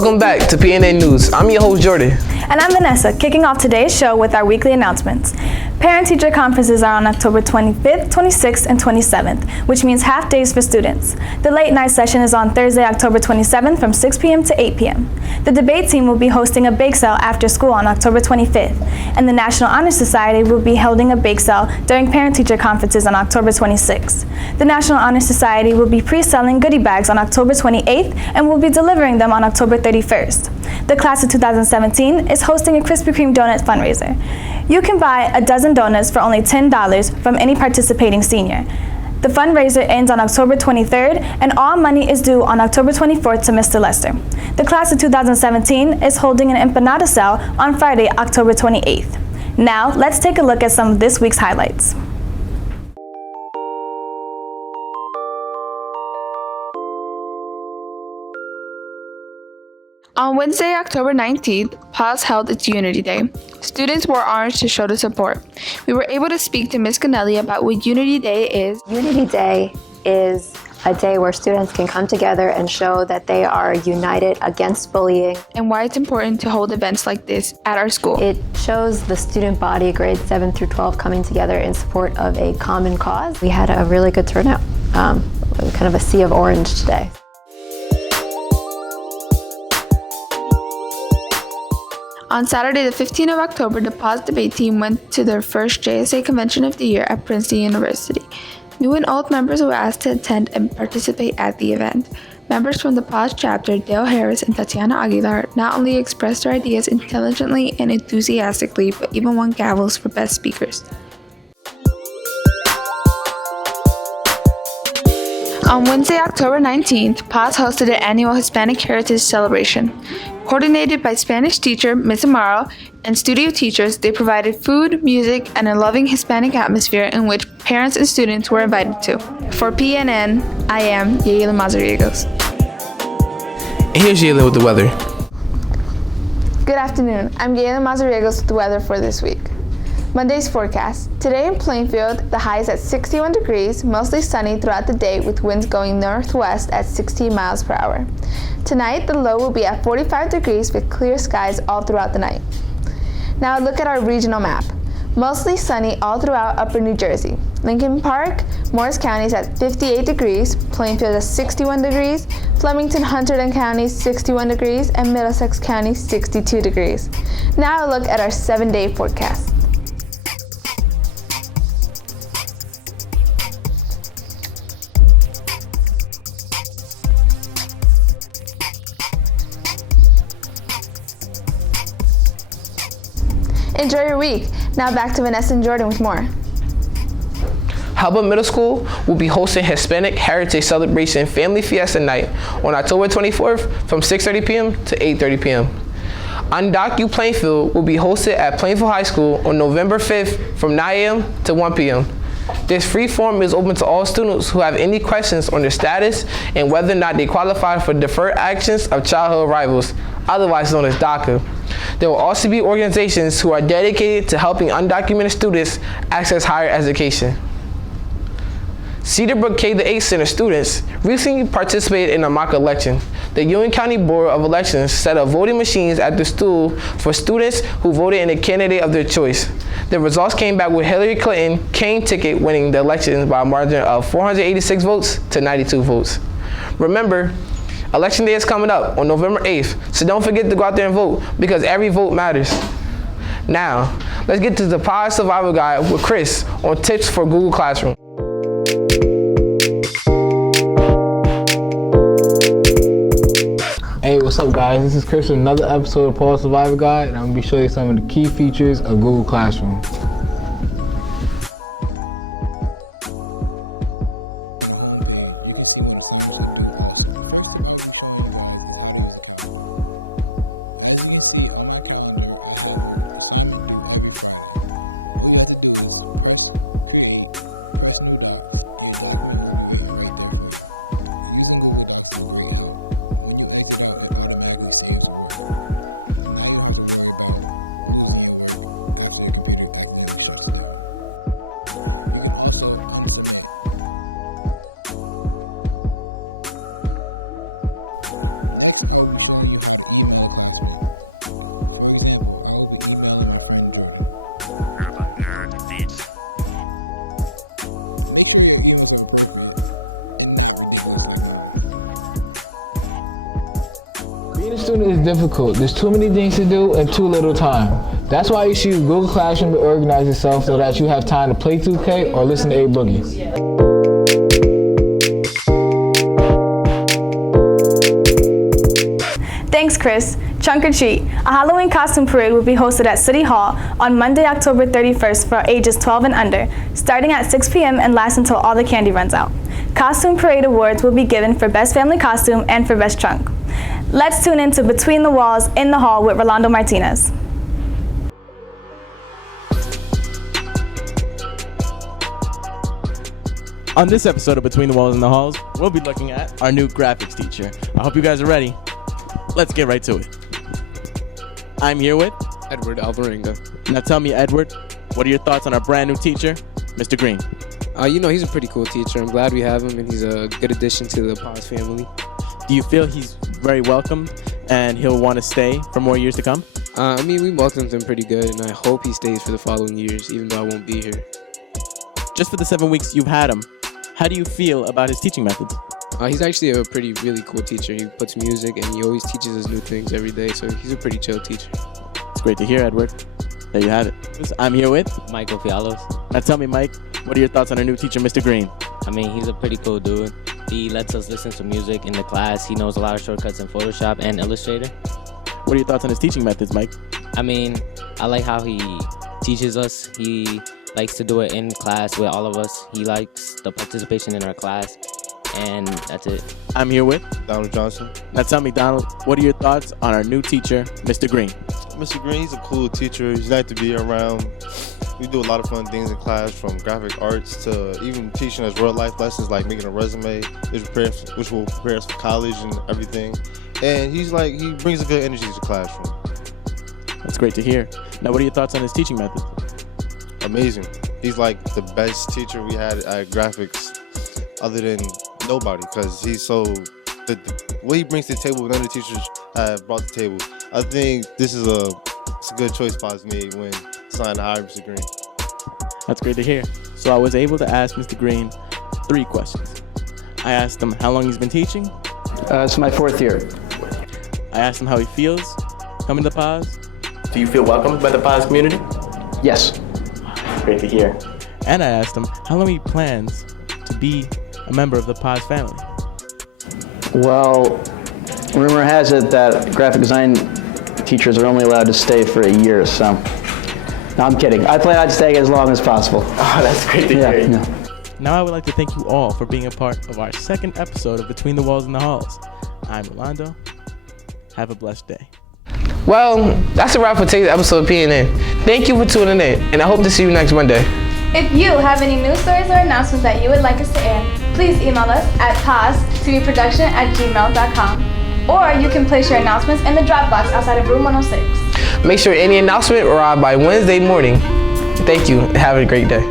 Welcome back to P.A.A.A. News. I'm your host, Jordan. And I'm Vanessa, kicking off today's show with our weekly announcements. Parent-teacher conferences are on October 25th, 26th, and 27th, which means half days for students. The late night session is on Thursday, October 27th from 6 p.m. to 8 p.m. The debate team will be hosting a bake sale after school on October 25th, and the National Honor Society will be holding a bake sale during parent-teacher conferences on October 26th. The National Honor Society will be pre-selling goodie bags on October 28th and will be delivering them on October 31st. The class of 2017 is hosting a Krispy Kreme donut fundraiser. You can buy a dozen donuts for only $10 from any participating senior. The fundraiser ends on October 23rd, and all money is due on October 24th to Mr. Lester. The class of 2017 is holding an empanada sale on Friday, October 28th. Now, let's take a look at some of this week's highlights. On Wednesday, October 19th, P.A.A.S held its Unity Day. Students wore orange to show the support. We were able to speak to Ms. Ganelli about what Unity Day is. Unity Day is a day where students can come together and show that they are united against bullying. And why it's important to hold events like this at our school. It shows the student body, grades 7 through 12, coming together in support of a common cause. We had a really good turnout, kind of a sea of orange today. On Saturday, the 15th of October, the P.A.A.S debate team went to their first JSA convention of the year at Princeton University. New and old members were asked to attend and participate at the event. Members from the P.A.A.S chapter, Dale Harris and Tatiana Aguilar, not only expressed their ideas intelligently and enthusiastically, but even won gavels for best speakers. On Wednesday, October 19th, P.A.A.S hosted an annual Hispanic Heritage Celebration. Coordinated by Spanish teacher Ms. Amaro and studio teachers, they provided food, music, and a loving Hispanic atmosphere in which parents and students were invited to. For PNN, I am Yaela Mazariegos. And here's Yaela with the weather. Good afternoon. I'm Yaela Mazariegos with the weather for this week. Monday's forecast. Today in Plainfield, the high is at 61 degrees, mostly sunny throughout the day with winds going northwest at 16 miles per hour. Tonight, the low will be at 45 degrees with clear skies all throughout the night. Now look at our regional map. Mostly sunny all throughout upper New Jersey. Lincoln Park, Morris County is at 58 degrees, Plainfield is 61 degrees, Flemington, Hunterdon County 61 degrees, and Middlesex County 62 degrees. Now look at our 7-day forecast. Enjoy your week. Now back to Vanessa and Jordan with more. Hubbard Middle School will be hosting Hispanic Heritage Celebration Family Fiesta Night on October 24th from 6:30 p.m. to 8:30 p.m. Undock Plainfield will be hosted at Plainfield High School on November 5th from 9 a.m. to 1 p.m. This free forum is open to all students who have any questions on their status and whether or not they qualify for deferred actions of childhood arrivals, otherwise known as DACA. There will also be organizations who are dedicated to helping undocumented students access higher education. Cedarbrook K-8 Center students recently participated in a mock election. The Union County Board of Elections set up voting machines at the school for students who voted in a candidate of their choice. The results came back with Hillary Clinton Kane ticket winning the election by a margin of 486 votes to 92 votes. Remember, Election Day is coming up on November 8th, so don't forget to go out there and vote because every vote matters. Now, let's get to the P.A.A.S Survival Guide with Chris on tips for Google Classroom. Hey, what's up guys? This is Chris with another episode of P.A.A.S Survival Guide, and I'm going to be showing you some of the key features of Google Classroom. student is difficult. There's too many things to do and too little time. That's why you should use Google Classroom to organize yourself so that you have time to play 2K or listen to A Boogie. Thanks, Chris. Trunk or Treat. A Halloween costume parade will be hosted at City Hall on Monday, October 31st for ages 12 and under, starting at 6 p.m. and lasts until all the candy runs out. Costume Parade awards will be given for Best Family Costume and for Best Trunk. Let's tune into Between the Walls in the Hall with Rolando Martinez. On this episode of Between the Walls and the Halls, we'll be looking at our new graphics teacher. I hope you guys are ready. Let's get right to it. I'm here with Edward Alvarenga. Now tell me, Edward, what are your thoughts on our brand new teacher, Mr. Green? He's a pretty cool teacher. I'm glad we have him, and he's a good addition to the P.A.A.A.S family. Do you feel he's very welcomed and he'll want to stay for more years to come? We welcomed him pretty good, and I hope he stays for the following years, even though I won't be here. Just for the 7 weeks you've had him, how do you feel about his teaching methods? He's actually a really cool teacher. He puts music, and he always teaches us new things every day, so he's a pretty chill teacher. It's great to hear, Edward. There you have it. I'm here with Michael Fialos. Now tell me, Mike, what are your thoughts on our new teacher, Mr. Green? He's a pretty cool dude. He lets us listen to music in the class. He knows a lot of shortcuts in Photoshop and Illustrator. What are your thoughts on his teaching methods, Mike? I like how he teaches us. He likes to do it in class with all of us. He likes the participation in our class, and that's it. I'm here with Donald Johnson. Now tell me, Donald, what are your thoughts on our new teacher, Mr. Green? Mr. Green, he's a cool teacher. He's nice to be around. We do a lot of fun things in class, from graphic arts to even teaching us real life lessons like making a resume, which will prepare us for college and everything. And he brings a good energy to the classroom. That's great to hear. Now, what are your thoughts on his teaching methods? Amazing. He's like the best teacher we had at graphics, other than nobody, because he's what he brings to the table, none of the teachers have brought to the table. I think this is a good choice P.A.A.S made when deciding to hire Mr. Green. That's great to hear. So I was able to ask Mr. Green 3 questions. I asked him how long he's been teaching. It's my 4th year. I asked him how he feels coming to P.A.A.S. Do you feel welcomed by the P.A.A.S community? Yes. Great to hear. And I asked him how long he plans to be a member of the P.A.A.S family. Well, rumor has it that graphic design teachers are only allowed to stay for a year, so. No, I'm kidding. I plan on staying as long as possible. Oh, that's great to hear. Yeah. Now I would like to thank you all for being a part of our 2nd episode of Between the Walls and the Halls. I'm Rolando. Have a blessed day. Well, that's a wrap for today's episode of P.A.A.A.S. Thank you for tuning in, and I hope to see you next Monday. If you have any news stories or announcements that you would like us to air, please email us at paastvproduction@gmail.com, or you can place your announcements in the Dropbox outside of room 106. Make sure any announcement arrives by Wednesday morning. Thank you, and have a great day.